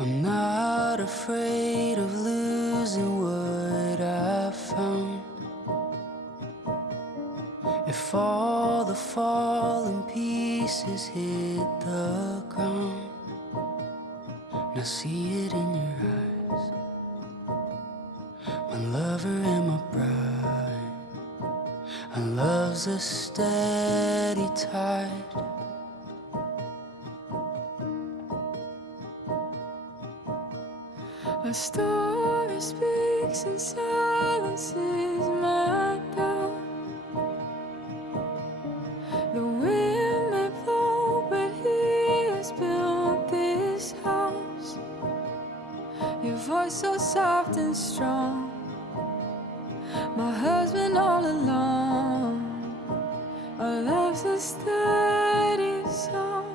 I'm not afraid of losing what I found. If all the fallen pieces hit the ground, now see it in your eyes. My lover and my bride, our love's a steady tide. A story speaks and silences my doubt. The wind may blow, but he has built this house. Your voice so soft and strong, my husband all along. Our love's a steady song.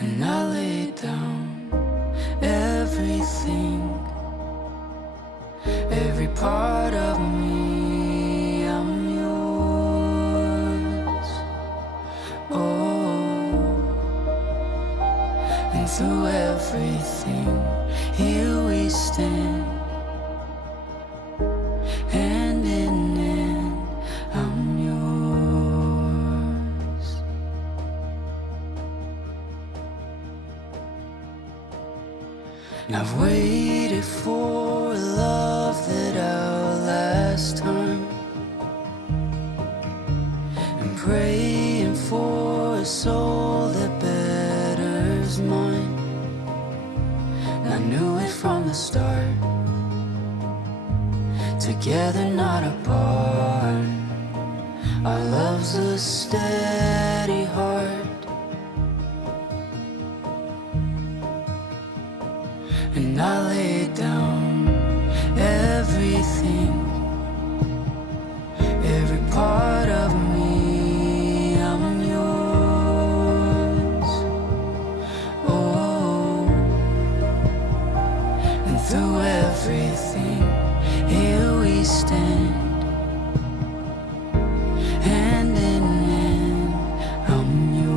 And I lay down everything, every part of me, I'm yours. Oh, and through everything, here we stand, hand in hand, I'm yours. And I've waited for a love that outlasts time, and praying for a soul that betters mine. And I knew it from the start, together not apart. Our love's a steady heart. And I lay down everything, every part of me, I'm yours. Oh, and through everything, here we stand, hand in hand, I'm yours.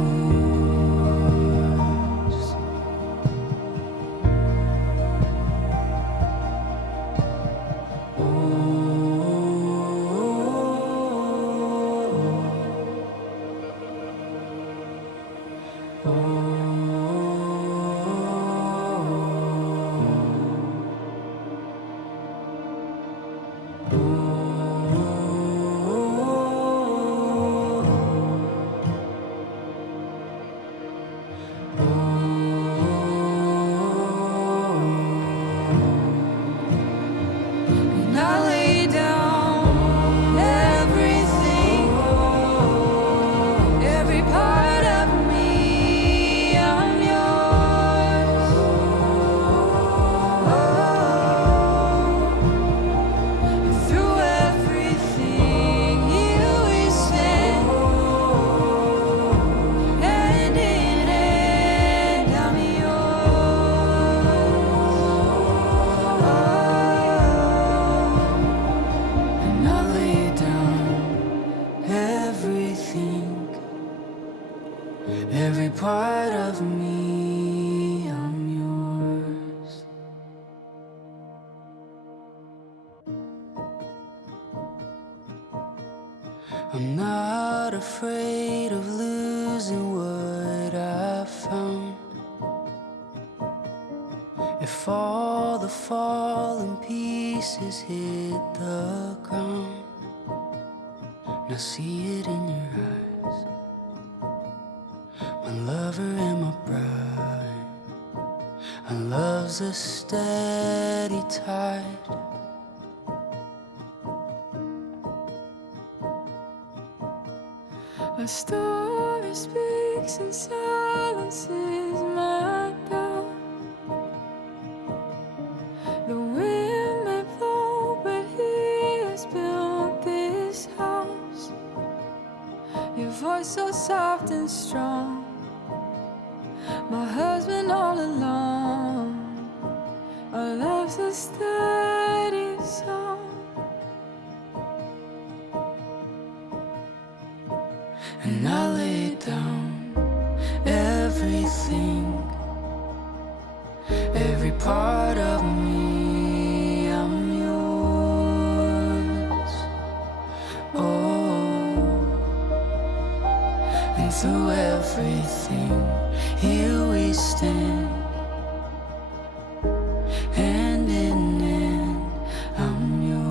And I lay down everything, every part of me, I'm yours. And through everything, here we stand, hand in hand, I'm yours. And I lay down everything, every part of me, I'm yours. I'm not afraid of losing what I found. If all the fallen pieces hit the ground, now see it in your eyes. My lover and my bride, our love's a steady tide. A story speaks and silences my doubt. The wind may blow, but he has built this house. Your voice so soft and strong, my husband all along. Our love's a steady song. And I lay down everything, every part of me, I'm yours. Oh, and through everything, here we stand, hand in hand, I'm yours.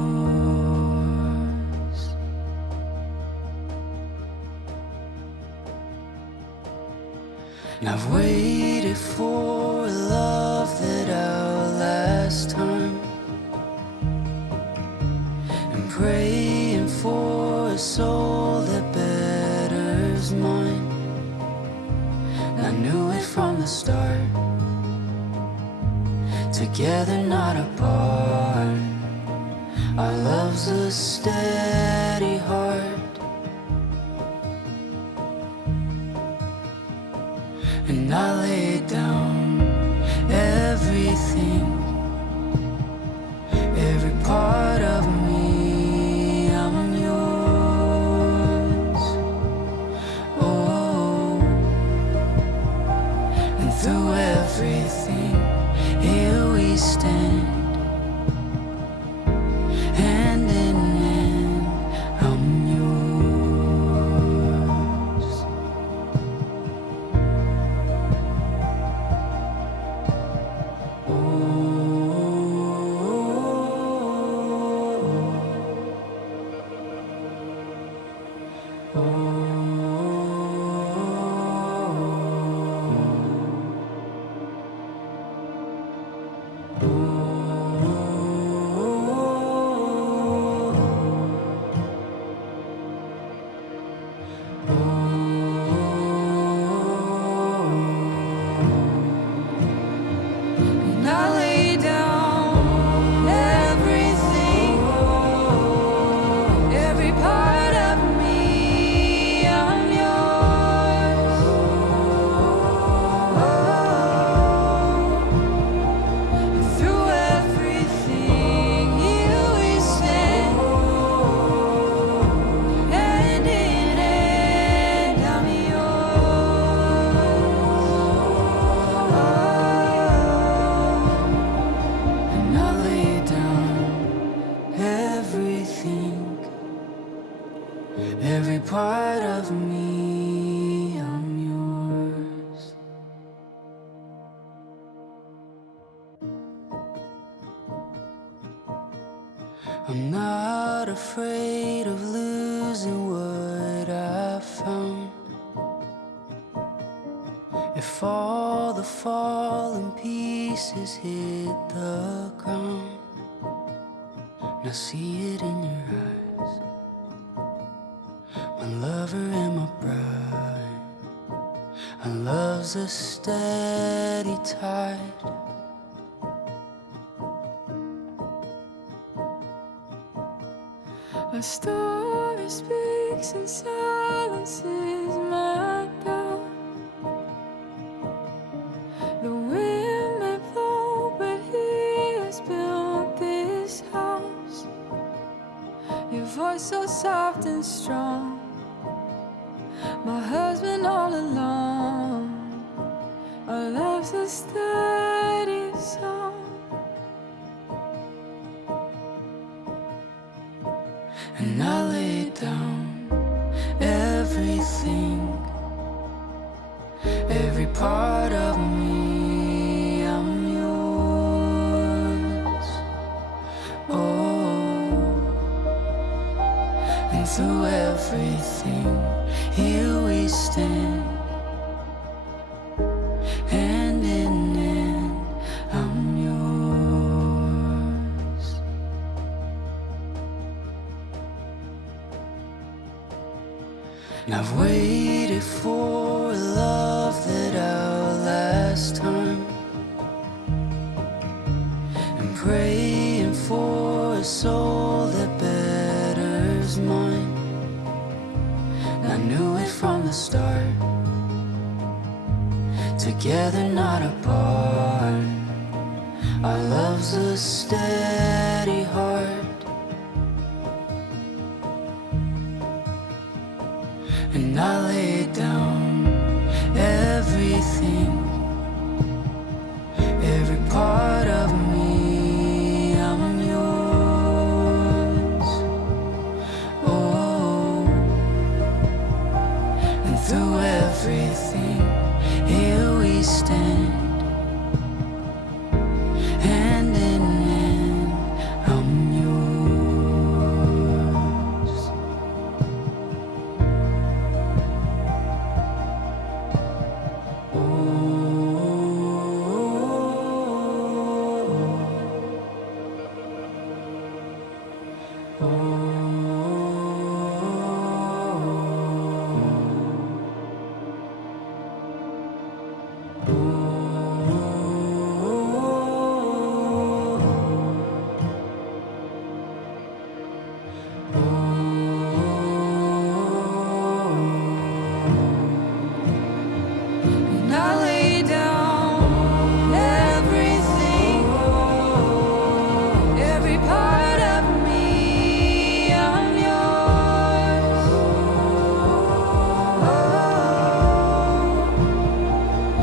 And I've waited for a love that outlasts time, and praying for a soul that betters mine. And I knew it from the start, together not apart. Our love's a steady heart. And I lay down everything, every part of me, I'm yours. Oh, and through everything, here we stand, hand in hand, I'm yours. And I lay down everything, every part of me, I'm yours. And through everything, here we stand, hand in hand, I'm yours. And I lay down everything, every part of me, I'm yours. I'm not afraid of losing what I found. If all the fallen pieces hit the ground, now see it in your eyes, my lover and my bride. Our love's a steady tide. A story speaks and silences my doubt. The wind may blow, but he has built this house. Your voice so soft and strong, my husband all along. Our love's a steady song. And I lay down everything, every part of me, I'm yours. Oh, and through everything, here we stand, hand in hand, I'm yours. And I've waited for a love that outlasts time, and praying for a soul that betters mine. And I knew it from the start, together not apart. Our love's a steady heart. And I lay down everything, everything, every part of me, I'm yours. Oh, and through everything, here we stand, hand in hand, I'm yours. And I lay down everything, every part of me, I'm yours. Oh,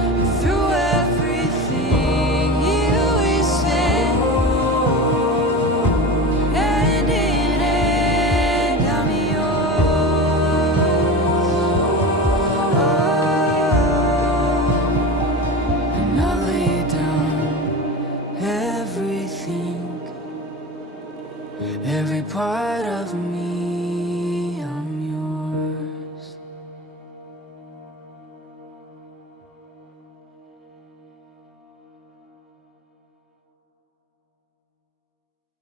and through everything, here we stand, hand in hand, I'm yours. And I lay down everything, every part of me,